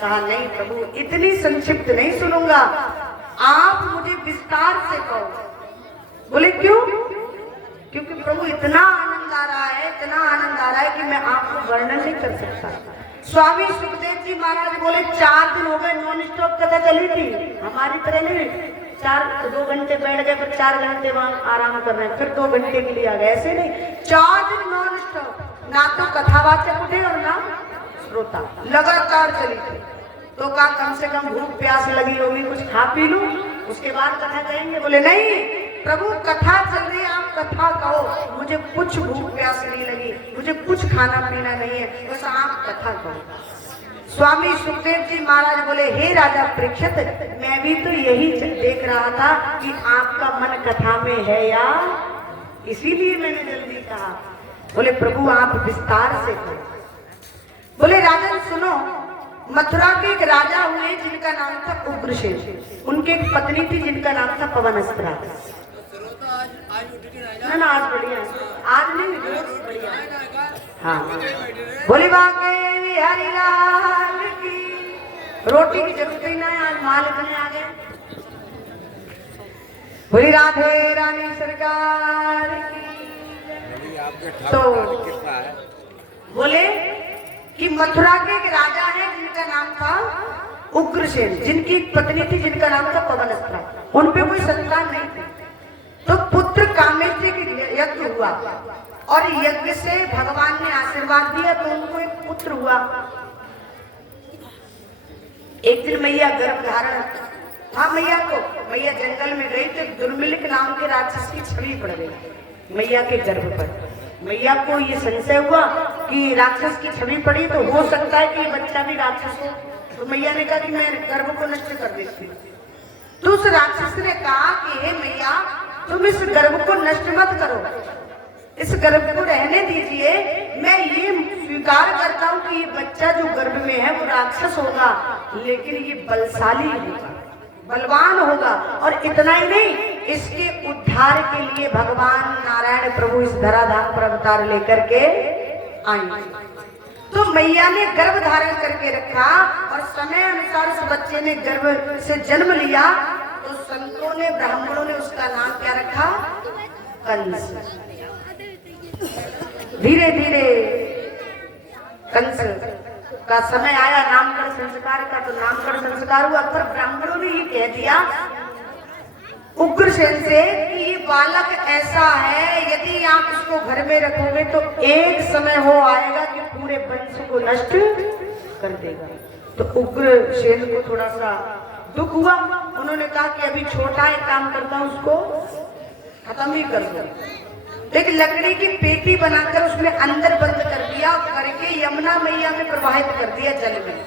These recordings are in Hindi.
कहा नहीं प्रभु, इतनी संक्षिप्त नहीं सुनूंगा, आप मुझे विस्तार से कहो। बोले क्यों? क्योंकि प्रभु इतना आनंद आ रहा है, इतना आनंद आ रहा है कि मैं आपको वर्णन नहीं कर सकता। स्वामी सुखदेव जी महाराज बोले 4 दिन हो गए नॉन स्टॉप कथा चली थी, हमारी तरह नहीं 2 घंटे बैठ गए फिर 4 घंटे वहां आराम कर रहे हैं, फिर 2 घंटे के लिए आ गए, ऐसे नहीं 4 दिन नॉन स्टॉप, ना तो कथावाचक उठे और ना श्रोता, लगातार चली थी। तो कहा कम से कम भूख प्यास लगी होगी, कुछ खा पी लूं, उसके बाद कथा कहेंगे। बोले नहीं प्रभु, कथा चल रही है, आप कथा कहो, मुझे कुछ भूख प्यास नहीं लगी, मुझे कुछ खाना पीना नहीं है, बस आप कथा कहो। स्वामी सुखदेव जी महाराज बोले हे राजा परीक्षित, मैं भी तो यही देख रहा था कि आपका मन कथा में है या, इसीलिए मैंने जल्दी कहा। बोले प्रभु आप विस्तार से कहो। बोले राजन सुनो, मथुरा के एक राजा हुए जिनका नाम था उग्रसेन, उनके एक पत्नी थी जिनका नाम था पवनस्त्रा। ना आज बढ़िया, आज नहीं रोज बढ़िया। हाँ बोले बाके हरि लाल की, रोटी की जरूरत ही ना है, आज माल इतने आ गए। बोली राधे रानी सरकार की। तो बोले कि मथुरा के एक राजा है जिनका नाम था उग्रसेन, जिनकी एक पत्नी थी जिनका नाम था पवनस्त्रा, उन पे कोई संतान नहीं थी। तो पुत्र कामेष्टि के यज्ञ हुआ और यज्ञ से भगवान ने आशीर्वाद दिया तो उनको एक पुत्र हुआ। एक दिन मैया गर्भ धारण, हाँ मैया जंगल में गई तो दुर्मिलिक नाम के राक्षस की छवि पड़ गई मैया के गर्भ पर। मैया को ये संशय हुआ कि राक्षस की छवि पड़ी तो हो सकता है कि बच्चा भी राक्षस हो, तो मैया ने कहा कि मैं गर्भ को नष्ट कर देती हूँ। तो उस राक्षस ने कहा कि हे मैया तुम इस गर्भ को नष्ट मत करो, इस गर्भ को रहने दीजिए, मैं ये स्वीकार करता हूँ कि ये बच्चा जो गर्भ में है वो राक्षस होगा, लेकिन ये बलशाली होगा, बलवान होगा, और इतना ही नहीं इसके उद्धार के लिए भगवान नारायण प्रभु इस धराधाम पर अवतार लेकर के आए। तो मैया ने गर्भ धारण करके रखा और समय अनुसार उस बच्चे ने गर्भ से जन्म लिया। तो संतों ने, ब्राह्मणों ने उसका नाम क्या रखा? कंस। धीरे धीरे कंस का समय आया नामकरण संस्कार का, तो नामकरण संस्कार हुआ, पर ब्राह्मणों ने ये कह दिया उग्रसेन से कि ये बालक ऐसा है, यदि आप इसको घर में रखोगे तो एक समय हो आएगा कि पूरे वंश को नष्ट कर देगा। तो उग्रसेन को थोड़ा सा दुख हुआ, उन्होंने कहा कि अभी छोटा है, काम करता हूं उसको खत्म ही कर दो। एक लकड़ी की पेटी बनाकर उसमें अंदर बंद कर दिया, करके यमुना मैया में प्रवाहित कर दिया जल में।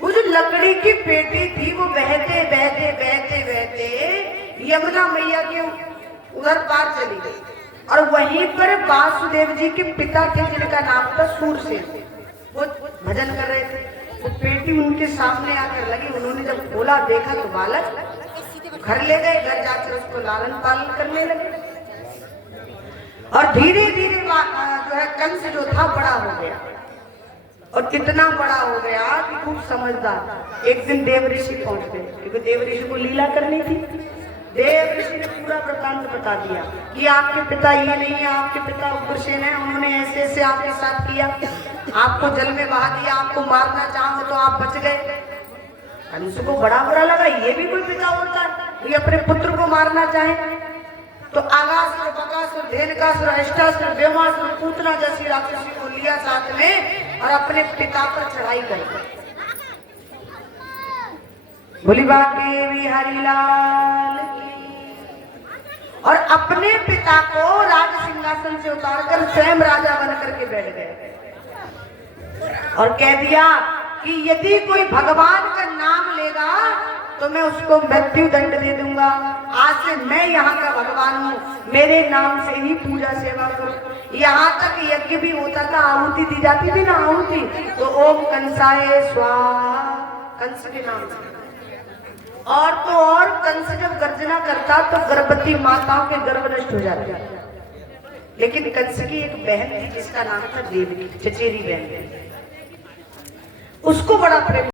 वो जो लकड़ी की पेटी थी वो बहते बहते बहते बहते यमुना मैया के उधर पार चली गई, और वहीं पर वासुदेव जी के पिता थे जिनका नाम था सूरसेन, वो भजन कर रहे थे। वो पेटी उनके सामने आकर लगी, उन्होंने जब खोला देखा तो बालक, घर ले गए, घर जाकर उसको लालन पालन करने लगे। और धीरे धीरे जो है कंस जो था बड़ा हो गया, और कितना बड़ा हो गया कि खूब समझदार। एक दिन देव ऋषि पहुंच गए, क्योंकि देव ऋषि को लीला करनी थी। देव ऋषि ने पूरा वृत्तांत बता दिया कि आपके पिता ये नहीं है, आपके पिता उग्रसेन है, उन्होंने ऐसे ऐसे आपके साथ किया, आपको जल में बहा दिया, आपको मारना चाहो तो आप बच गए। कंस को बड़ा बुरा लगा, ये भी कोई पिता होता है ये अपने पुत्र को मारना चाहे। तो आगासुर, बकासुर, धेनुकासुर, अष्टासुर, व्योमासुर, पूतना जैसी राक्षसी को लिया साथ में और अपने पिता पर चढ़ाई कर बोली बाके बिहारी लाल की, और अपने पिता को राज सिंहासन से उतारकर स्वयं राजा बनकर के बैठ गए और कह दिया कि यदि कोई भगवान का नाम लेगा तो मैं उसको मृत्यु दंड दे दूंगा। आज से मैं यहाँ का भगवान हूँ, मेरे नाम से ही पूजा सेवा करो। यहाँ तक यज्ञ भी होता था, आहुति दी जाती थी ना, आहुति तो ओम कंसाय स्वाहा, कंस के नाम से। और तो और कंस जब गर्जना करता तो गर्भवती माताओं के गर्भ नष्ट हो जाते। लेकिन कंस की एक बहन थी जिसका नाम था देवकी, चचेरी बहन, उसको बड़ा प्रेम